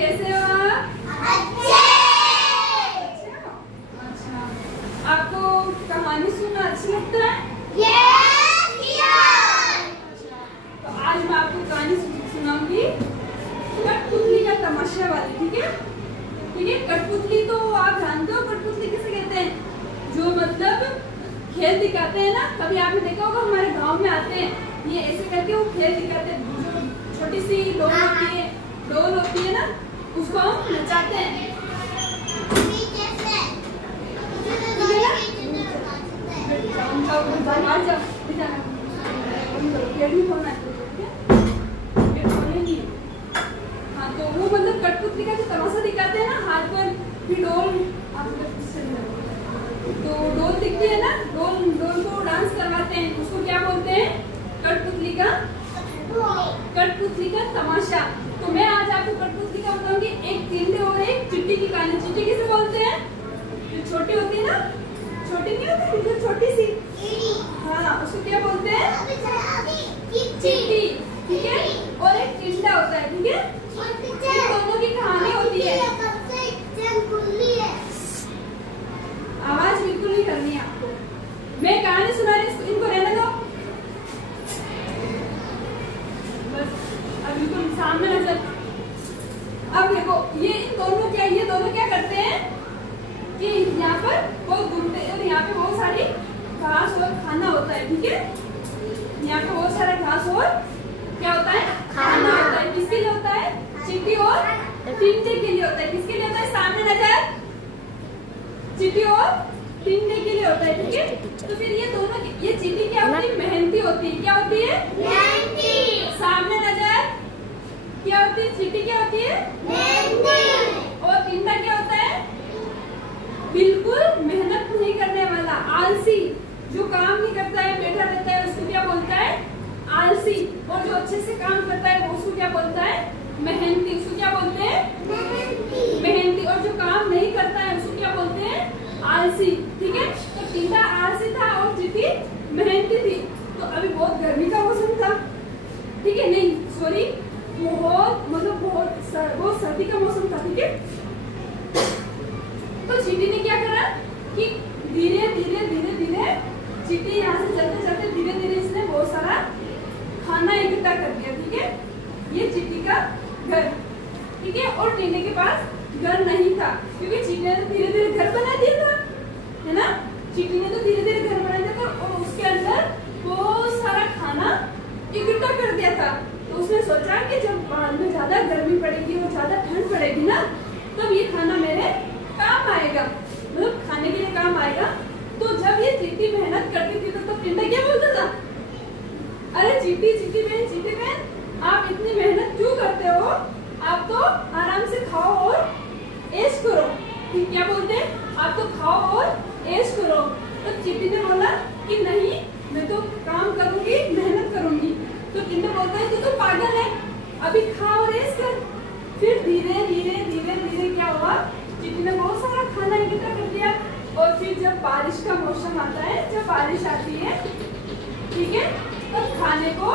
कैसे हो आप? अच्छे। अच्छा, आपको कहानी सुनना अच्छा लगता है? तो आज मैं आपको कहानी सुनाऊंगी कठपुतली का तमाशा वाली। ठीक है? ठीक है। कठपुतली तो आप जानते हो कठपुतली किसे कहते हैं? जो मतलब खेल दिखाते हैं ना। कभी आपने देखा होगा हमारे गांव में आते हैं, ये ऐसे करके वो खेल दिखाते हैं। जो छोटी सी डोल होती है ना, उसको हम नचाते हैं। हाँ, तो वो मतलब कठपुतली का जो तमाशा दिखाते हैं ना, हाथ पर फिर डोल, तो डोल दिखती है ना, डोल को डांस करवाते हैं। उसको क्या बोलते हैं? कठपुतली का तमाशा। तो मैं आज आपको कठपुतली का बताऊंगी। एक तिंडे और एक चिट्टी की कहानी। चिट्टी किसे बोलते हैं? जो छोटी होती है ना, छोटी नहीं होती, बिल्कुल छोटी सी। हाँ, उसको क्या बोलते हैं? चिट्टी। ठीक है। और एक टिंडा होता है। ठीक है। इन दोनों की कहानी होती है। आवाज बिल्कुल नहीं करनी है आपको। मैं कहानी सुना रही, इनको रहने दो बस। अब बिल्कुल सामने नजर। अब देखो, ये दोनों क्या करते हैं कि यहाँ पर बहुत घूमते हैं और यहाँ पे बहुत सारी घास और खाना होता है। ठीक है। यहाँ पे बहुत सारा घास और क्या होता है? खाना होता है। किसके लिए होता है? चिट्टी और टिंडे के लिए होता है। किसके लिए होता है? सामने नजर। चिट्टी और टिंडे के लिए होता है। ठीक है। तो फिर ये दोनों, ये चिट्टी क्या होती है? मेहनती होती है। क्या होती है? मेहनती। सामने नजर। क्या होती है? चिट्टी क्या होती है? मेहनती। और टिंडा क्या होता है? बिल्कुल मेहनत नहीं करने वाला, आलसी, जो काम नहीं करता है, बैठा रहता है, उसको क्या बोलता है? आलसी। और जो अच्छे से काम करता है वो उसको क्या बोलता है? मेहनती। उसको क्या बोलते हैं? मेहनती। और जो काम नहीं करता है उसको क्या बोलते हैं? आलसी। ठीक है। तो टिंडा आलसी था और चिट्टी मेहनती थी। तो अभी बहुत गर्मी का मौसम था। ठीक है, नहीं सॉरी, बहुत सर्दी का मौसम था। ठीक है। तो चिट्टी ने क्या करा कि धीरे धीरे चिट्टी यहाँ से चलते चलते धीरे धीरे इसने बहुत सारा खाना इकट्ठा कर दिया। ठीक है। ये चिट्टी का घर। ठीक है। और टिंडे के पास घर नहीं था, क्योंकि चिट्टी ने धीरे धीरे घर बना दिया था, है ना। चिट्टी ने तो धीरे धीरे घर बना दिया था और उसके अंदर बहुत सारा खाना इकट्ठा कर दिया था। तो उसने सोचा कि जब बाद में ज्यादा गर्मी पड़ेगी और ज्यादा ठंड पड़ेगी ना, तब ये खाना मेरे काम आएगा, मतलब खाने के लिए काम आएगा। तो जब ये चिट्टी मेहनत करती थी तो टिंडा क्या बोलता था? अरे चिट्टी बहन, आप इतनी मेहनत क्यों करते हो? आप तो आराम से खाओ और ऐश करो। ठीक, क्या बोलते हैं? आप तो खाओ और ऐश करो। तो चिट्टी ने बोला कि नहीं, मैं तो काम करूंगी, मेहनत करूंगी। तो टिंडा बोलता है तू तो पागल है, अभी खा और ऐश कर। फिर धीरे धीरे क्या हुआ? चिट्टी ने बहुत सारा खाना इकट्ठा कर दिया। और फिर जब बारिश का मौसम आता है, जब बारिश आती है, ठीक है, तब खाने को,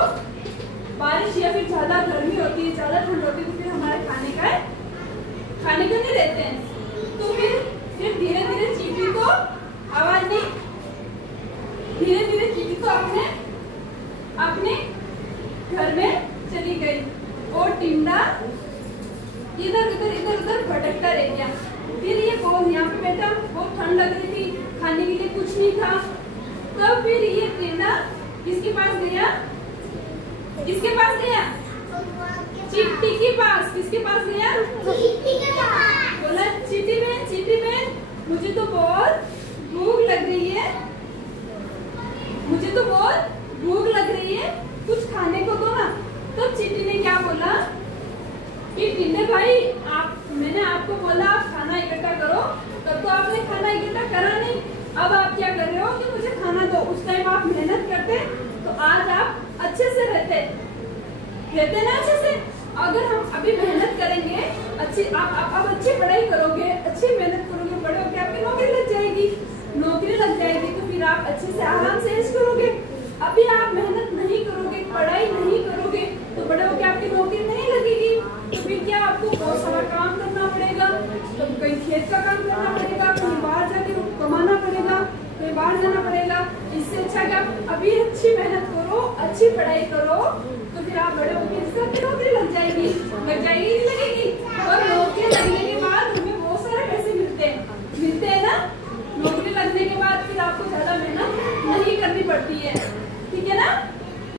बारिश या फिर ज्यादा गर्मी होती है, ज्यादा ठंड होती है, तो फिर हमारे खाने को नहीं रहते हैं। तो फिर धीरे धीरे चिट्टी को आवाज नहीं, धीरे धीरे चिट्टी को अपने घर में चली गई और टिंडा इधर उधर भटकता रह गया। फिर ये बहुत यहाँ पे बैठा, बहुत ठंड लग रही थी, खाने के लिए कुछ नहीं था। तब फिर ये टिंडा किसके पास गया? चिट्टी के पास। किसके पास गया? बोला चिट्टी बहन, मुझे तो बहुत भूख लग रही है, कुछ खाने को दो ना। तो चिट्टी ने क्या बोला कि टिंडे भाई, मैंने आपको बोला आप खाना इकट्ठा करो, तब तो आपने खाना इकट्ठा करा नहीं। अब आप क्या कर रहे हो कि मुझे खाना दो। उस टाइम आप मेहनत करते तो आज आप अच्छे से रहते ना अच्छे से। अगर हम अभी मेहनत करेंगे, आप अच्छी पढ़ाई करोगे, अच्छी मेहनत करोगे, बड़े होकर आपकी नौकरी लग जाएगी, तो फिर आप अच्छे से आराम से ऐश करोगे। अभी आप मेहनत नहीं करोगे, पढ़ाई नहीं करोगे, तो बड़े होकर आपकी नौकरी नहीं लगेगी, तो फिर क्या आपको बहुत सारा काम खेत का काम करना पड़ेगा, कहीं बाहर जाके कमाना पड़ेगा, कहीं बाहर जाना पड़ेगा। इससे अच्छा कि आप अभी अच्छी मेहनत करो, अच्छी पढ़ाई करो, तो फिर आप बड़े होकर इसका नौकरी लग जाएगी, लग जाएगी नहीं लगेगी?